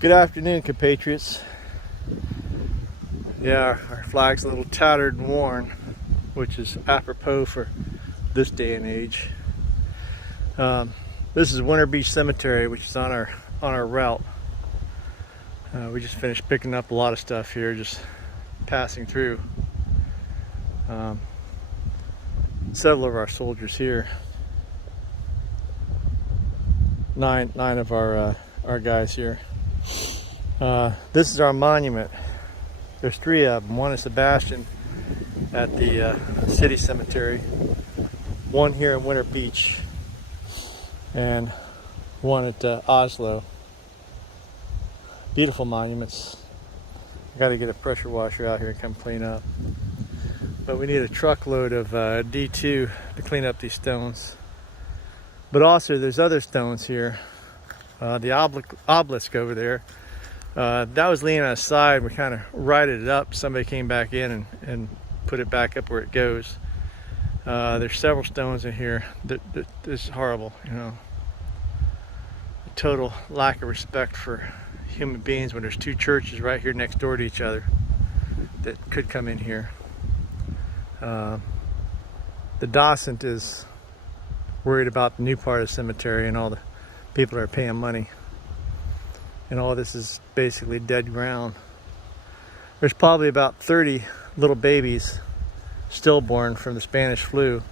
Good afternoon, compatriots. Yeah, our flag's a little tattered and worn, which is apropos for this day and age. This is Winter Beach Cemetery, which is on our route. We just finished picking up a lot of stuff here, just passing through. Several of our soldiers here. Nine of our guys here. This is our monument. There's three of them. One is Sebastian at the city cemetery, one here in Winter Beach, and one at Oslo. Beautiful monuments. I got to get a pressure washer out here and come clean up. But we need a truckload of D2 to clean up these stones. But also there's other stones here. The obelisk over there. That was leaning on its side. We kind of righted it up. Somebody came back in and put it back up where it goes. There's several stones in here. This is horrible, you know. A total lack of respect for human beings when there's two churches right here next door to each other that could come in here. The docent is worried about the new part of the cemetery and all the people that are paying money. And all this is basically dead ground. There's probably about 30 little babies stillborn from the Spanish flu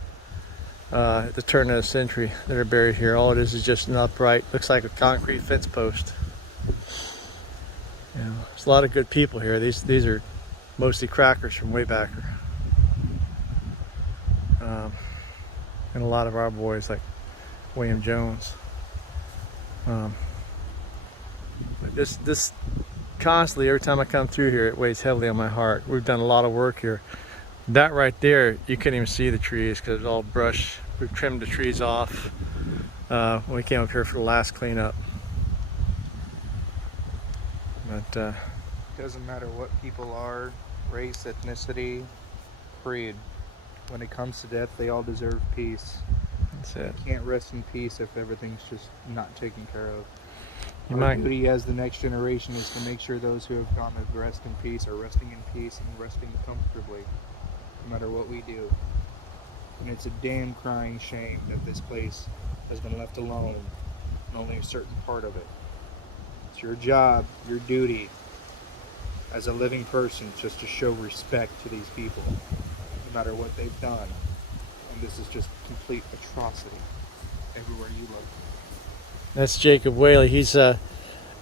at the turn of the century that are buried here. All it is just an upright, looks like a concrete fence post. You know, there's a lot of good people here. These are mostly crackers from way back. And a lot of our boys like William Jones. But this constantly, every time I come through here, it weighs heavily on my heart. We've done a lot of work here. That right there, you can't even see the trees because it's all brush. We've trimmed the trees off when we came up here for the last cleanup. But it doesn't matter what people are, race, ethnicity, creed. When it comes to death, they all deserve peace. That's it. You can't rest in peace if everything's just not taken care of. Our duty as the next generation is to make sure those who have gone to rest in peace are resting in peace and resting comfortably, no matter what we do. And it's a damn crying shame that this place has been left alone, and only a certain part of it. It's your job, your duty, as a living person, just to show respect to these people, no matter what they've done. And this is just complete atrocity everywhere you look. That's Jacob Whaley. He's a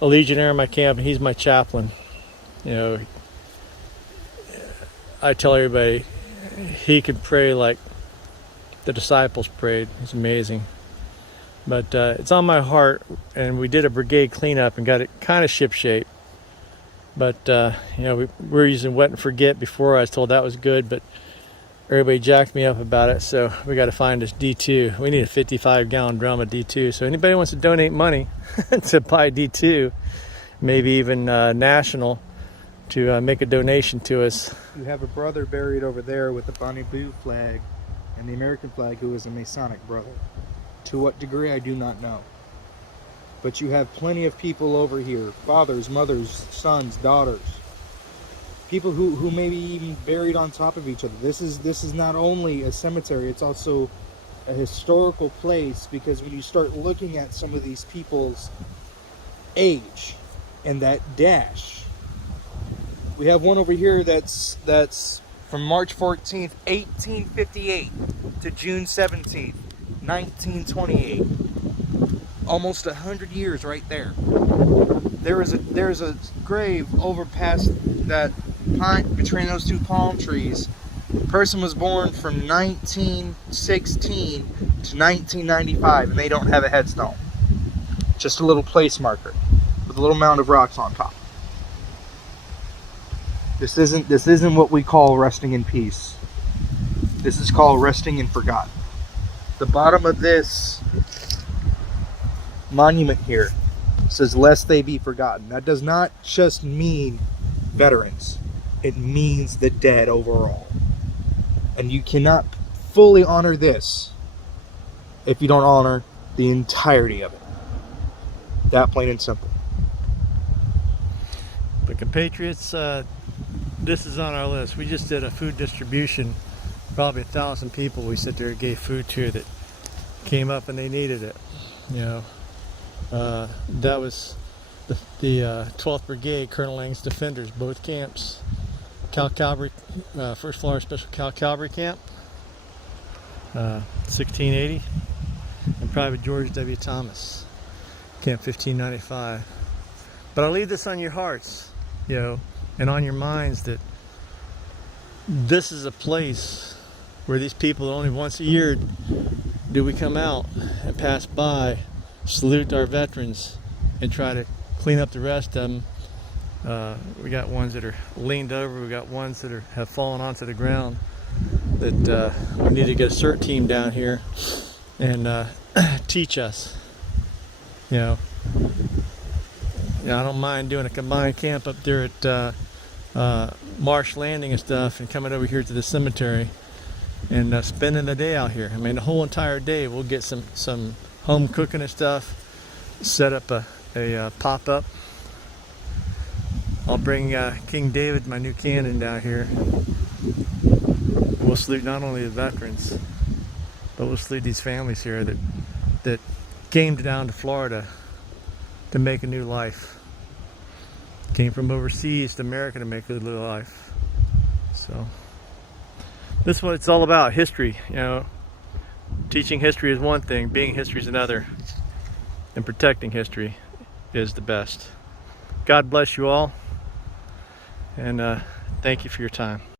Legionnaire in my camp, and he's my chaplain. You know, I tell everybody he can pray like the disciples prayed. He's amazing. But it's on my heart, and we did a brigade cleanup and got it kind of shipshape. But you know, we were using wet and forget before. I was told that was good, but everybody jacked me up about it, so we got to find this D2. We need a 55-gallon drum of D2. So anybody wants to donate money to buy D2, maybe even national, to make a donation to us. You have a brother buried over there with the Bonnie Blue flag and the American flag who is a Masonic brother. To what degree, I do not know. But you have plenty of people over here, fathers, mothers, sons, daughters. People who may be even buried on top of each other. This is not only a cemetery, it's also a historical place, because when you start looking at some of these people's age and that dash, we have one over here that's from March 14th, 1858 to June 17th, 1928. Almost 100 years right there. There's a grave over past that pine between those two palm trees. The person was born from 1916 to 1995, and they don't have a headstone. Just a little place marker with a little mound of rocks on top. This isn't what we call resting in peace. This is called resting in forgotten. The bottom of this monument here says, "Lest they be forgotten." That does not just mean veterans. It means the dead overall. And you cannot fully honor this if you don't honor the entirety of it. That plain and simple. But compatriots, this is on our list. We just did a food distribution, probably 1,000 people we sit there and gave food to that came up and they needed it. You know, that was the 12th Brigade, Colonel Lang's Defenders, both camps. Cal Cavalry, 1st Florida Special Cal Cavalry Camp, 1680, and Private George W. Thomas, Camp 1595. But I'll leave this on your hearts, you know, and on your minds, that this is a place where these people, only once a year do we come out and pass by, salute our veterans, and try to clean up the rest of them. We got ones that are leaned over, we got ones that have fallen onto the ground, that we need to get a CERT team down here and teach us. You know, I don't mind doing a combined camp up there at Marsh Landing and stuff, and coming over here to the cemetery and spending the day out here. I mean, the whole entire day we'll get some home cooking and stuff, set up a pop-up. I'll bring King David, my new cannon, down here. We'll salute not only the veterans, but we'll salute these families here that came down to Florida to make a new life. Came from overseas to America to make a new life. So this is what it's all about, history. You know, teaching history is one thing, being history is another, and protecting history is the best. God bless you all, and thank you for your time.